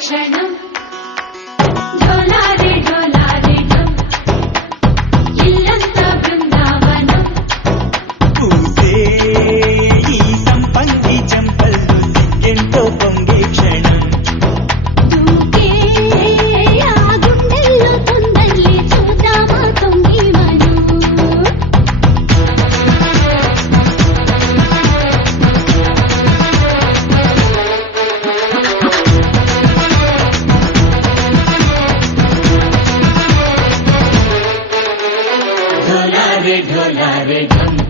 క్షణం ఢోలారే ఢోలారే ఢం ఇల్లంతా బృందావనం పూసే ఈ సంపంగి చెంపల్లో సిగ్గెంతో పొంగే క్షణం దూకే ఆ గుండెల్లో తొందల్లి చూద్దామా తొంగి మనం ढोलारे ढोलारे ढम